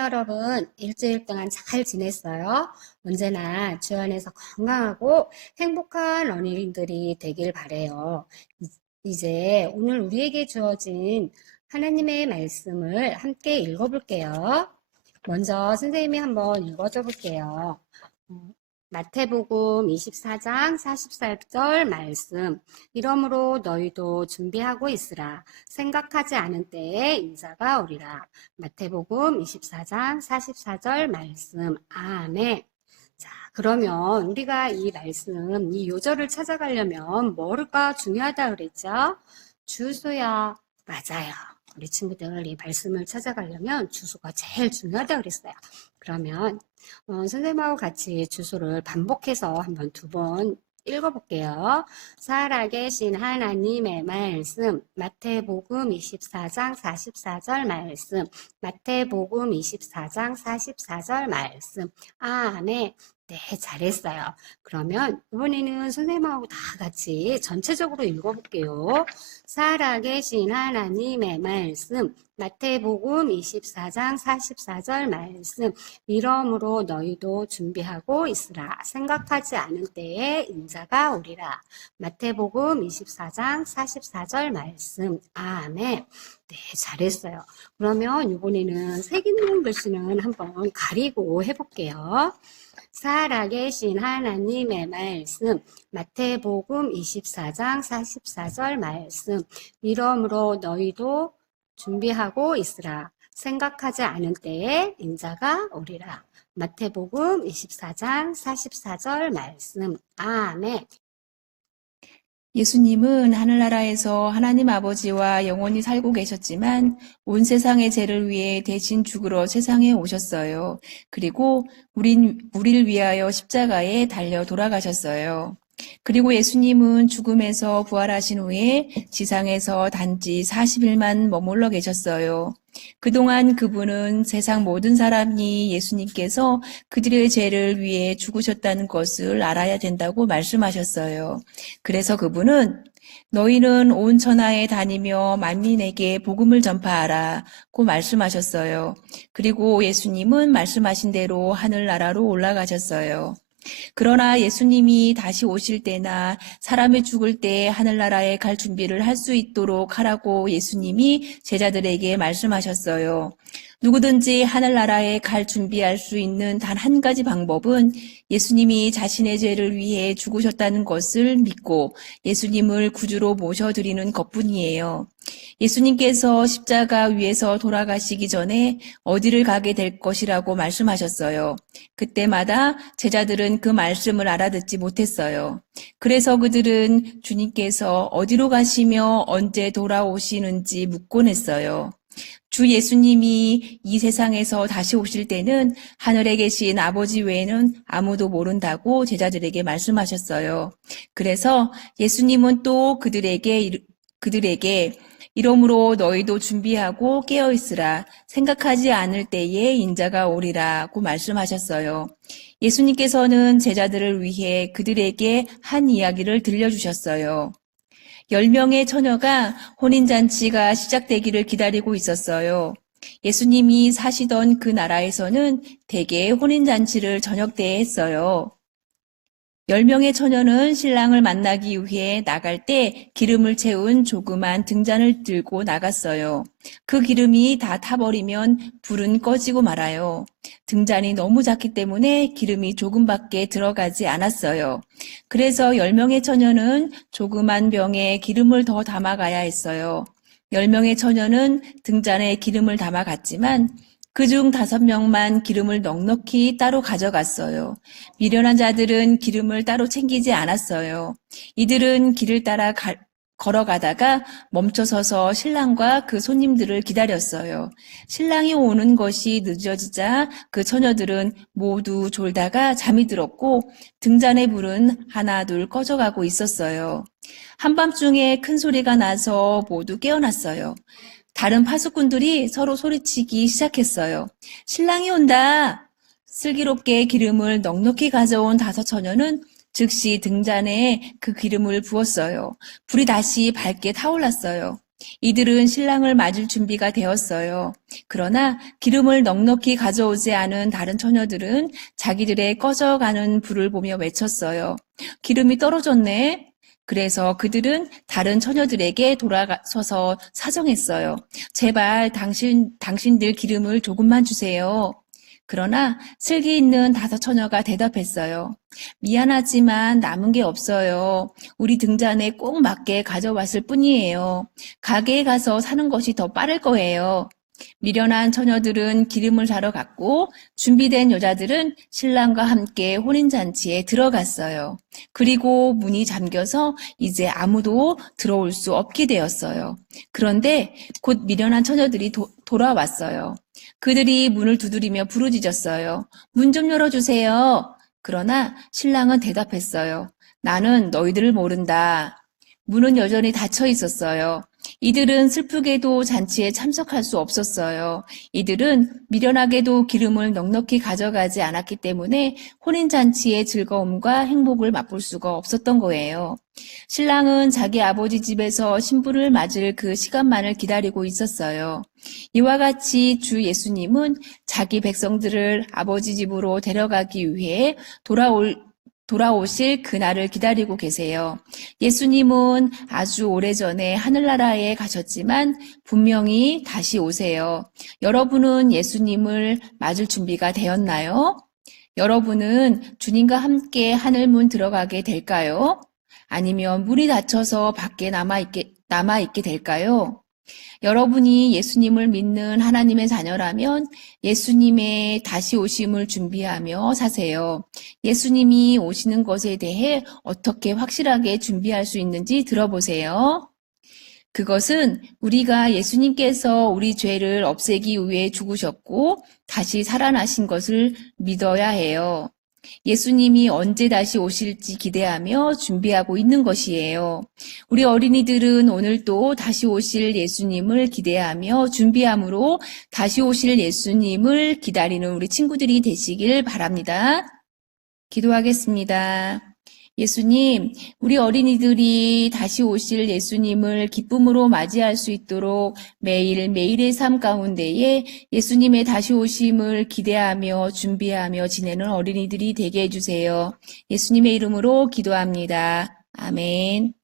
여러분, 일주일 동안 잘 지냈어요? 언제나 주 안에서 건강하고 행복한 어린이들이 되길 바래요. 이제 오늘 우리에게 주어진 하나님의 말씀을 함께 읽어볼게요. 먼저 선생님이 한번 읽어줘 볼게요. 마태복음 24장 44절 말씀. 이러므로 너희도 준비하고 있으라. 생각하지 않은 때에 인자가 오리라. 마태복음 24장 44절 말씀. 아멘. 자, 그러면 우리가 이 말씀, 이 요절을 찾아가려면 뭐가 중요하다 그랬죠? 주소야. 맞아요. 우리 친구들 이 말씀을 찾아가려면 주소가 제일 중요하다 그랬어요. 그러면 선생님하고 같이 주소를 반복해서 한번 2번 읽어볼게요. 살아계신 하나님의 말씀, 마태복음 24장 44절 말씀, 마태복음 24장 44절 말씀. 아멘. 네, 잘했어요. 그러면 이번에는 선생님하고 다 같이 전체적으로 읽어볼게요. 살아계신 하나님의 말씀, 마태복음 24장 44절 말씀. 이러므로 너희도 준비하고 있으라. 생각하지 않은 때에 인자가 오리라. 마태복음 24장 44절 말씀. 아멘. 네, 잘했어요. 그러면 이번에는 색있는 글씨는 한번 가리고 해볼게요. 살아계신 하나님의 말씀, 마태복음 24장 44절 말씀. 이러므로 너희도 준비하고 있으라. 생각하지 않은 때에 인자가 오리라. 마태복음 24장 44절 말씀. 아멘. 예수님은 하늘나라에서 하나님 아버지와 영원히 살고 계셨지만 온 세상의 죄를 위해 대신 죽으러 세상에 오셨어요. 그리고 우리를 위하여 십자가에 달려 돌아가셨어요. 그리고 예수님은 죽음에서 부활하신 후에 지상에서 단지 40일만 머물러 계셨어요. 그동안 그분은 세상 모든 사람이 예수님께서 그들의 죄를 위해 죽으셨다는 것을 알아야 된다고 말씀하셨어요. 그래서 그분은 너희는 온 천하에 다니며 만민에게 복음을 전파하라고 말씀하셨어요. 그리고 예수님은 말씀하신 대로 하늘나라로 올라가셨어요. 그러나 예수님이 다시 오실 때나 사람이 죽을 때 하늘나라에 갈 준비를 할 수 있도록 하라고 예수님이 제자들에게 말씀하셨어요. 누구든지 하늘나라에 갈 준비할 수 있는 단 한 가지 방법은 예수님이 자신의 죄를 위해 죽으셨다는 것을 믿고 예수님을 구주로 모셔드리는 것뿐이에요. 예수님께서 십자가 위에서 돌아가시기 전에 어디를 가게 될 것이라고 말씀하셨어요. 그때마다 제자들은 그 말씀을 알아듣지 못했어요. 그래서 그들은 주님께서 어디로 가시며 언제 돌아오시는지 묻곤 했어요. 주 예수님이 이 세상에서 다시 오실 때는 하늘에 계신 아버지 외에는 아무도 모른다고 제자들에게 말씀하셨어요. 그래서 예수님은 또 그들에게 이러므로 너희도 준비하고 깨어있으라. 생각하지 않을 때에 인자가 오리라고 말씀하셨어요. 예수님께서는 제자들을 위해 그들에게 한 이야기를 들려주셨어요. 10명의 처녀가 혼인잔치가 시작되기를 기다리고 있었어요. 예수님이 사시던 그 나라에서는 대개 혼인잔치를 저녁 때에 했어요. 10명의 처녀는 신랑을 만나기 위해 나갈 때 기름을 채운 조그만 등잔을 들고 나갔어요. 그 기름이 다 타버리면 불은 꺼지고 말아요. 등잔이 너무 작기 때문에 기름이 조금밖에 들어가지 않았어요. 그래서 10명의 처녀는 조그만 병에 기름을 더 담아가야 했어요. 10명의 처녀는 등잔에 기름을 담아갔지만 그중 5명만 기름을 넉넉히 따로 가져갔어요. 미련한 자들은 기름을 따로 챙기지 않았어요. 이들은 길을 따라 걸어가다가 멈춰서서 신랑과 그 손님들을 기다렸어요. 신랑이 오는 것이 늦어지자 그 처녀들은 모두 졸다가 잠이 들었고 등잔의 불은 하나 둘 꺼져가고 있었어요. 한밤중에 큰 소리가 나서 모두 깨어났어요. 다른 파수꾼들이 서로 소리치기 시작했어요. 신랑이 온다! 슬기롭게 기름을 넉넉히 가져온 5 처녀는 즉시 등잔에 그 기름을 부었어요. 불이 다시 밝게 타올랐어요. 이들은 신랑을 맞을 준비가 되었어요. 그러나 기름을 넉넉히 가져오지 않은 다른 처녀들은 자기들의 꺼져가는 불을 보며 외쳤어요. 기름이 떨어졌네. 그래서 그들은 다른 처녀들에게 돌아서서 사정했어요. 제발 당신들 기름을 조금만 주세요. 그러나 슬기 있는 다섯 처녀가 대답했어요. 미안하지만 남은 게 없어요. 우리 등잔에 꼭 맞게 가져왔을 뿐이에요. 가게에 가서 사는 것이 더 빠를 거예요. 미련한 처녀들은 기름을 사러 갔고 준비된 여자들은 신랑과 함께 혼인잔치에 들어갔어요. 그리고 문이 잠겨서 이제 아무도 들어올 수 없게 되었어요. 그런데 곧 미련한 처녀들이 돌아왔어요. 그들이 문을 두드리며 부르짖었어요. 문 좀 열어주세요. 그러나 신랑은 대답했어요. 나는 너희들을 모른다. 문은 여전히 닫혀 있었어요. 이들은 슬프게도 잔치에 참석할 수 없었어요. 이들은 미련하게도 기름을 넉넉히 가져가지 않았기 때문에 혼인잔치의 즐거움과 행복을 맛볼 수가 없었던 거예요. 신랑은 자기 아버지 집에서 신부를 맞을 그 시간만을 기다리고 있었어요. 이와 같이 주 예수님은 자기 백성들을 아버지 집으로 데려가기 위해 돌아오실 그날을 기다리고 계세요. 예수님은 아주 오래전에 하늘나라에 가셨지만 분명히 다시 오세요. 여러분은 예수님을 맞을 준비가 되었나요? 여러분은 주님과 함께 하늘문 들어가게 될까요? 아니면 문이 닫혀서 밖에 남아있게 될까요? 여러분이 예수님을 믿는 하나님의 자녀라면 예수님의 다시 오심을 준비하며 사세요. 예수님이 오시는 것에 대해 어떻게 확실하게 준비할 수 있는지 들어보세요. 그것은 우리가 예수님께서 우리 죄를 없애기 위해 죽으셨고 다시 살아나신 것을 믿어야 해요. 예수님이 언제 다시 오실지 기대하며 준비하고 있는 것이에요. 우리 어린이들은 오늘도 다시 오실 예수님을 기대하며 준비함으로 다시 오실 예수님을 기다리는 우리 친구들이 되시길 바랍니다. 기도하겠습니다. 예수님, 우리 어린이들이 다시 오실 예수님을 기쁨으로 맞이할 수 있도록 매일매일의 삶 가운데에 예수님의 다시 오심을 기대하며 준비하며 지내는 어린이들이 되게 해주세요. 예수님의 이름으로 기도합니다. 아멘.